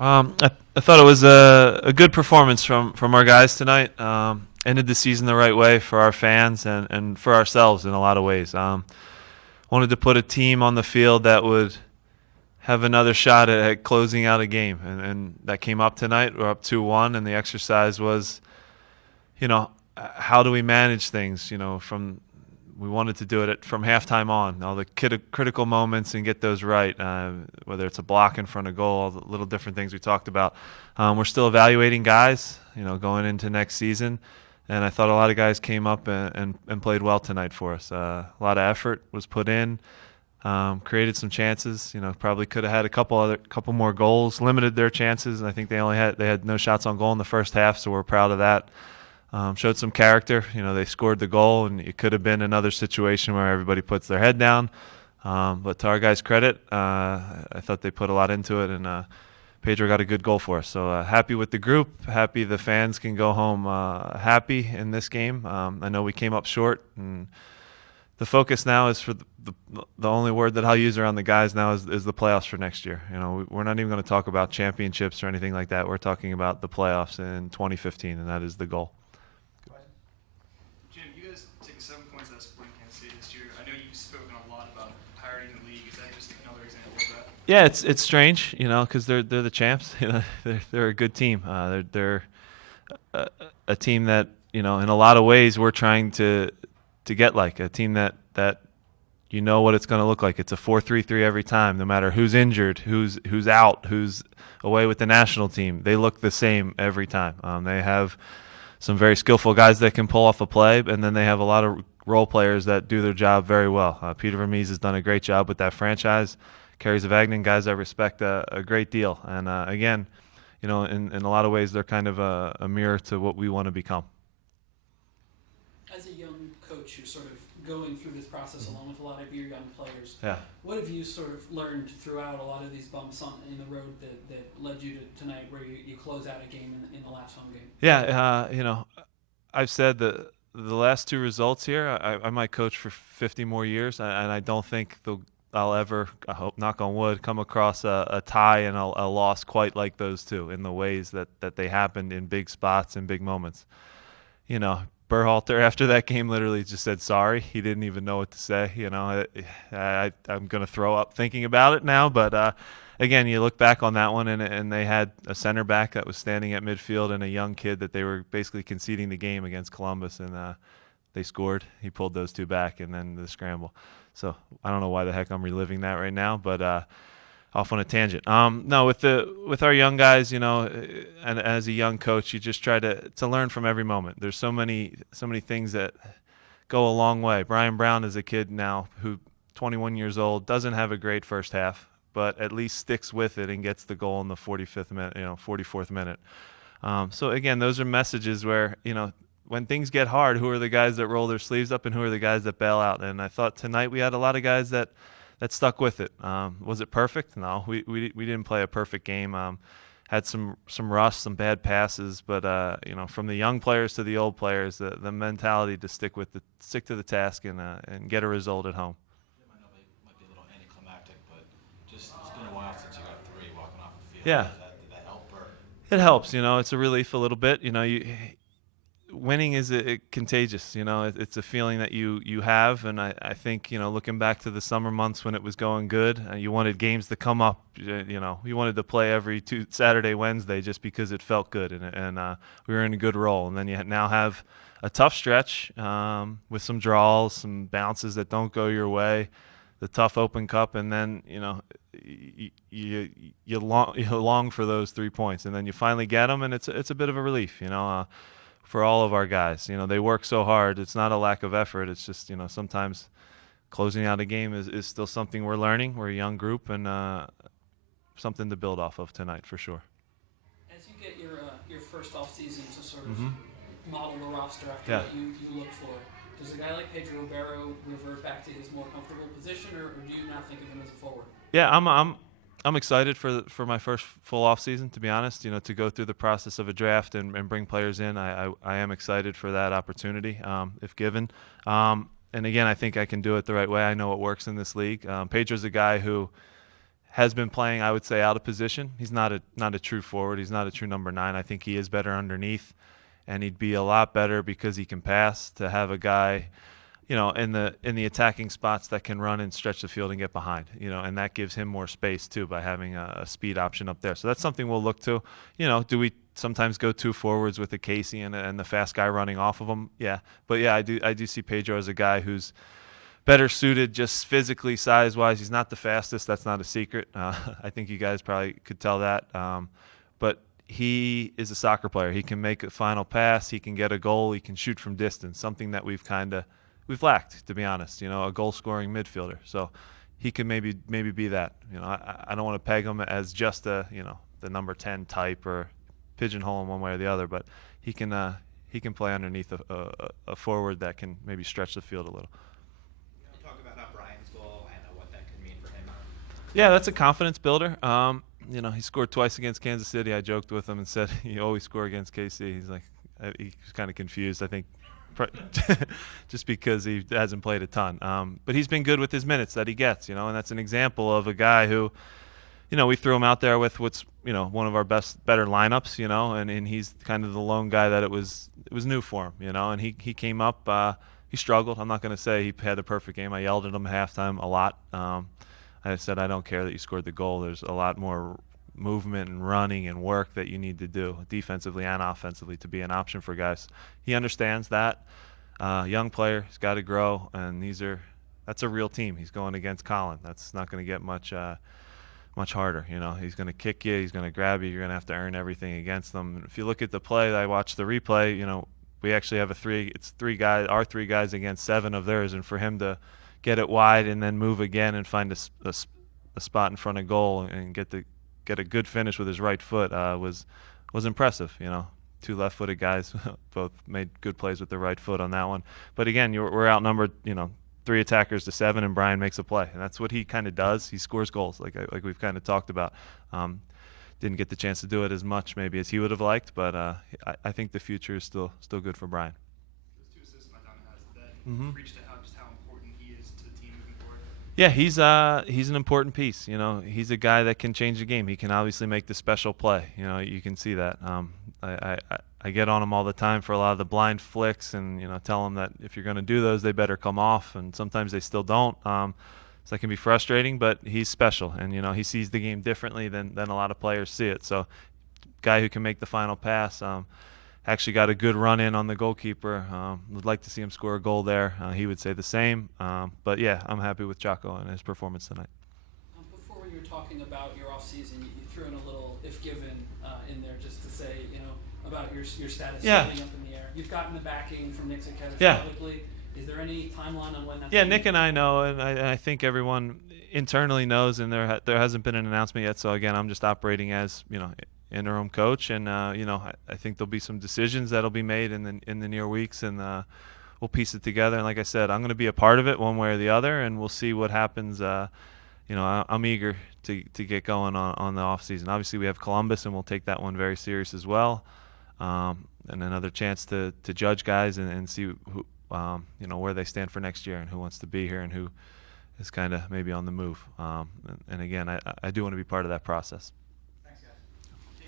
I thought it was a good performance from our guys tonight. Ended the season the right way for our fans and for ourselves in a lot of ways. Wanted to put a team on the field that would have another shot at closing out a game, and that came up tonight. We're up 2-1, and the exercise was, how do we manage things? From we wanted to do it from halftime on, all the critical moments and get those right. Whether it's a block in front of goal, all the little different things we talked about. We're still evaluating guys, going into next season, and I thought a lot of guys came up and played well tonight for us. A lot of effort was put in. Created some chances. Probably could have had a couple more goals. Limited their chances, and I think they had no shots on goal in the first half. So we're proud of that. Showed some character. They scored the goal, and it could have been another situation where everybody puts their head down. But to our guys' credit, I thought they put a lot into it, and Pedro got a good goal for us. So happy with the group. Happy the fans can go home happy in this game. I know we came up short, and the focus now is for the only word that I'll use around the guys now is the playoffs for next year. We're not even going to talk about championships or anything like that. We're talking about the playoffs in 2015, and that is the goal. Jim, you guys take 7 points out of Spring Kansas City this year. I know you've spoken a lot about parity in the league. Is that just another example of that? Yeah, it's strange, because they're the champs. They're a good team. They're a team that in a lot of ways we're trying to get like a team that what it's going to look like. It's a 4-3-3 every time, no matter who's injured, who's out, who's away with the national team. They look the same every time. They have some very skillful guys that can pull off a play, and then they have a lot of role players that do their job very well. Peter Vermees has done a great job with that franchise. Kerry Zavagnin, guys I respect a great deal. And again, in a lot of ways, they're kind of a mirror to what we want to become. As a young coach who's sort of going through this process along with a lot of your young players, Yeah. what have you sort of learned throughout a lot of these bumps in the road that led you to tonight where you close out a game in the last home game? Yeah, I've said that the last two results here, I might coach for 50 more years, and I don't think I'll ever, I hope, knock on wood, come across a tie and a loss quite like those two in the ways that they happened in big spots and big moments. Berhalter after that game literally just said sorry. He didn't even know what to say. I'm going to throw up thinking about it now. But again, you look back on that one, and they had a center back that was standing at midfield and a young kid that they were basically conceding the game against Columbus, and they scored. He pulled those two back, and then the scramble. So I don't know why the heck I'm reliving that right now, but off on a tangent. No, with our young guys, and as a young coach, you just try to learn from every moment. There's so many things that go a long way. Brian Brown is a kid now who 21 years old, doesn't have a great first half, but at least sticks with it and gets the goal in the 45th minute, 44th minute. So again, those are messages where, when things get hard, who are the guys that roll their sleeves up and who are the guys that bail out? And I thought tonight we had a lot of guys that stuck with it. Was it perfect? No, we didn't play a perfect game. Had some rust, some bad passes, but from the young players to the old players, the mentality to stick to the task and get a result at home. I know it might be a little anticlimactic, but just it's been a while since you got three walking off the field. Yeah, Did that help? Or? it helps. It's a relief a little bit. Winning is contagious. It's a feeling that you have, and I think looking back to the summer months when it was going good, you wanted games to come up. You wanted to play every Saturday, Wednesday, just because it felt good, and we were in a good roll. And then you now have a tough stretch with some draws, some bounces that don't go your way, the tough Open Cup, and then you long for those 3 points, and then you finally get them, and it's a bit of a relief. For all of our guys. They work so hard. It's not a lack of effort. It's just, sometimes closing out a game is still something we're learning. We're a young group, and something to build off of tonight for sure. As you get your first off season to sort of model the roster after what you look for, does a guy like Pedro Ribeiro revert back to his more comfortable position, or do you not think of him as a forward? Yeah, I'm excited for my first full off season, to be honest. To go through the process of a draft and bring players in. I am excited for that opportunity if given. And again, I think I can do it the right way. I know what works in this league. Pedro's a guy who has been playing, I would say, out of position. He's not a true forward. He's not a true number 9. I think he is better underneath, and he'd be a lot better because he can pass to have a guy, in the attacking spots that can run and stretch the field and get behind, and that gives him more space too by having a speed option up there. So that's something we'll look to. Do we sometimes go 2 forwards with a Casey and the fast guy running off of him? Yeah, but yeah, I do see Pedro as a guy who's better suited just physically, size wise. He's not the fastest. That's not a secret. I think you guys probably could tell that. But he is a soccer player. He can make a final pass. He can get a goal. He can shoot from distance. Something that we've lacked, to be honest. A goal scoring midfielder. So he can maybe be that. I don't want to peg him as just the number 10 type or pigeonhole him one way or the other. But he can play underneath a forward that can maybe stretch the field a little. Talk about how Brian's goal and what that could mean for him. Yeah, that's a confidence builder. He scored twice against Kansas City. I joked with him and said, "You always score against KC." He's like, he was kind of confused, I think, just because he hasn't played a ton. But he's been good with his minutes that he gets, and that's an example of a guy who, we threw him out there with what's, one of our better lineups, and he's kind of the lone guy that it was new for him, and he came up. He struggled. I'm not going to say he had a perfect game. I yelled at him at halftime a lot. I said, I don't care that you scored the goal. There's a lot more movement and running and work that you need to do defensively and offensively to be an option for guys. He understands that. Young player, he's got to grow, and that's a real team. He's going against Colin. That's not going to get much harder. He's going to kick you. He's going to grab you. You're going to have to earn everything against them. If you look at the play, I watched the replay. We actually have our 3 guys against 7 of theirs, and for him to get it wide and then move again and find a spot in front of goal and get a good finish with his right foot was impressive. 2 left-footed guys both made good plays with their right foot on that one. But again, we're outnumbered. 3 attackers to 7, and Brian makes a play, and that's what he kind of does. He scores goals, like we've kind of talked about. Didn't get the chance to do it as much maybe as he would have liked, but I think the future is still good for Brian. Those 2 assists Madonna has that reached to how important he is to the team moving forward. Yeah, he's an important piece. He's a guy that can change the game. He can obviously make the special play. You can see that. I get on him all the time for a lot of the blind flicks, and tell him that if you're going to do those, they better come off, and sometimes they still don't. So that can be frustrating, but he's special, and he sees the game differently than a lot of players see it. So, guy who can make the final pass. Actually got a good run in on the goalkeeper. Would like to see him score a goal there. He would say the same. But yeah, I'm happy with Chaco and his performance tonight. Before you were talking about your off season, you threw in a little if given in there just to say about your status floating up in the air. You've gotten the backing from Nick Zaketis publicly. Is there any timeline on when that's? Yeah, Nick and I know, and I think everyone internally knows, and there hasn't been an announcement yet. So again, I'm just operating as interim coach, and I think there'll be some decisions that'll be made in the near weeks, and we'll piece it together. And like I said, I'm going to be a part of it one way or the other, and we'll see what happens. I'm eager to get going on the off season. Obviously, we have Columbus, and we'll take that one very serious as well. And another chance to judge guys and see who. Where they stand for next year and who wants to be here and who is kind of maybe on the move. And again, I do want to be part of that process.